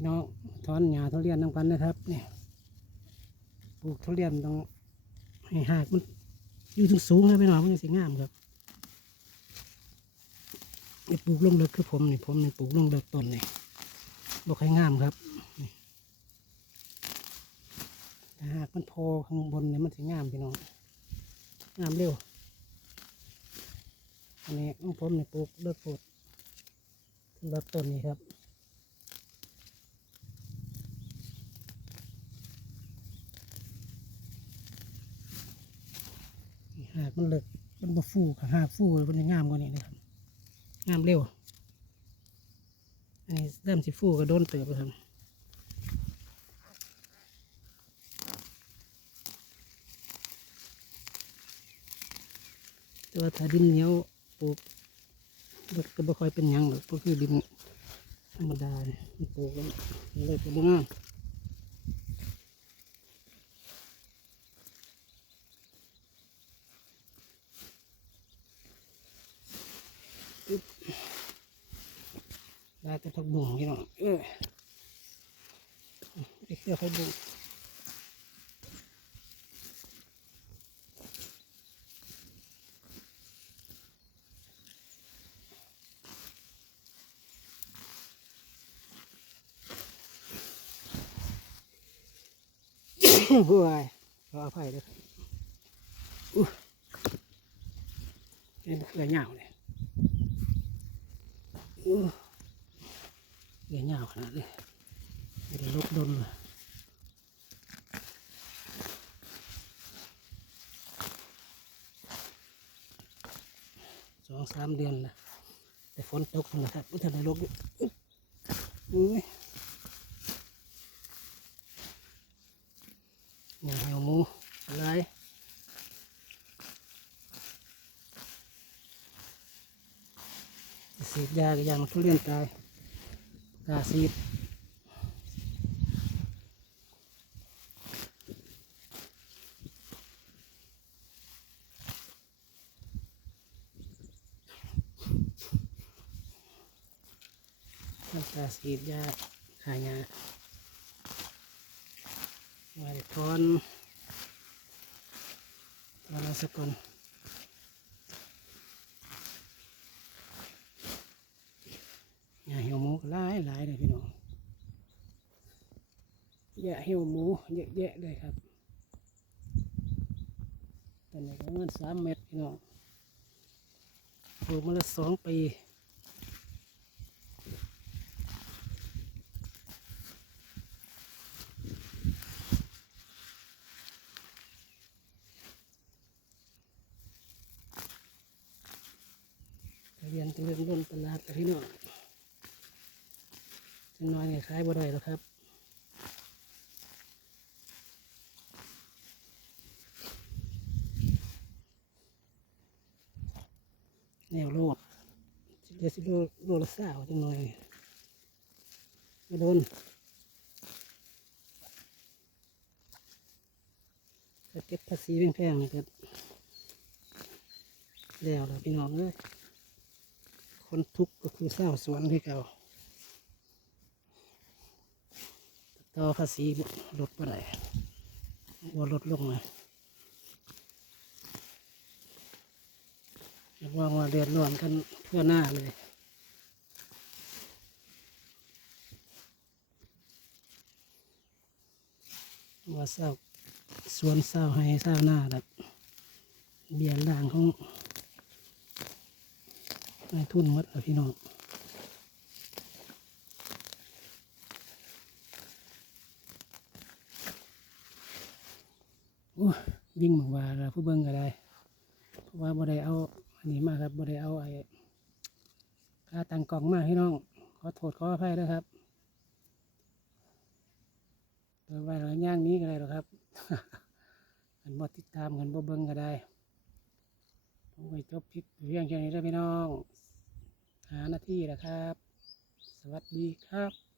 พี่น้องถอนหญ้าทุเรียนน้ำกันนะครับเนี่ยปลูกทุเรียนต้องให้หากมันอยู่ถึงสูงเลยพี่น้องมันจะสีงามครับนี่ปลูกลงเลิกคือผมนี่ผมนี่ปลูกลงเลิกต้นนี่บอกให้งามครับหากมันโพข้างบนเนี่ยมันสีงามพี่น้องงามเร็วอันนี้ของผมเนี่ยปลูกเลิกปลูกสำหรับต้นนี้ครับ หากมันเลิกมันบ่ฟูค่ะหากฟูมันจะงามกว่านี้นะครับงามเร็วอันนี้เริ่มสิฟูก็โดนเติบแล้วครับแต่ว่าถ้าดินเหนียวปลูกมันก็บ่ค่อยเป็นยังหรอกก็คือดินธรรมดาปลูกแล้วมันเลยก็บ่งาม ได้แต่ผักบุ้งพี่น้องเออไอ้เครือผักบุ้งผู้วายขออภัยด้วยอู้เป็นเครือเหงาเลย เงี้ยาวขนาดเลยเดี๋ยวลบดนเลยสองสามเดือนนะแต่ฝนตกนะครับไม่ทันได้ลบอยู่อึ๊บอุ้ยเนี่ยเหี่ยวหมูอะไรีดยากับยามันทุเรียนตายกาซีดน้ำตาซีดยาขายามาเด็ดทอนทอนสักก่อนยาเหี่ยวหมูก็หลายหลายเลยพี่น้องยาเหี่ยวหมูเยอะแยะเลยครับตอนนี้ก็เงินสามเม็ดพี่น้องปลูกมาละสองปีเรียนจะเรื่องล้นตลาดกับพี่น้องจังน้อยเนี่ยขายบ่ได้แล้วครับ แนวโลด เดี๋ยวสิโลโละสาวจังหน่อยไม่โดนถ้าเก็บภาษีแพงๆนะครับแล้วล่ะพี่น้องเอ้ยคนทุกข์ก็คือเศร้าวสวนที่เก่าต่อภาษีลดไปไหนว่าลดลงเล ยเรียกว่ามาเดือดร้อนกันทั่วหน้าเลยว่าเศร้าสวนเศร้าให้เศร้าหน้าแบบเบียร์ล่างของนายทุนหมดพี่น้องโอ้ยยิ่งมากว่าผู้เบิ่งก็ได้ เพราะว่าบ่ได้เอา อันนี้มาครับบ่ได้เอาไอ้ค่าตังกล่องมาให้น้อง ขอโทษขออภัยด้วยครับเดินไว้หลังย่างนี้ก็ได้หรอครับกันบ่ติดตามกันบ่เบิ่งก็ได้ผมไปจบคลิปเพียงแค่นี้แล้วพี่น้อง หาหน้าที่แล้วครับ สวัสดีครับ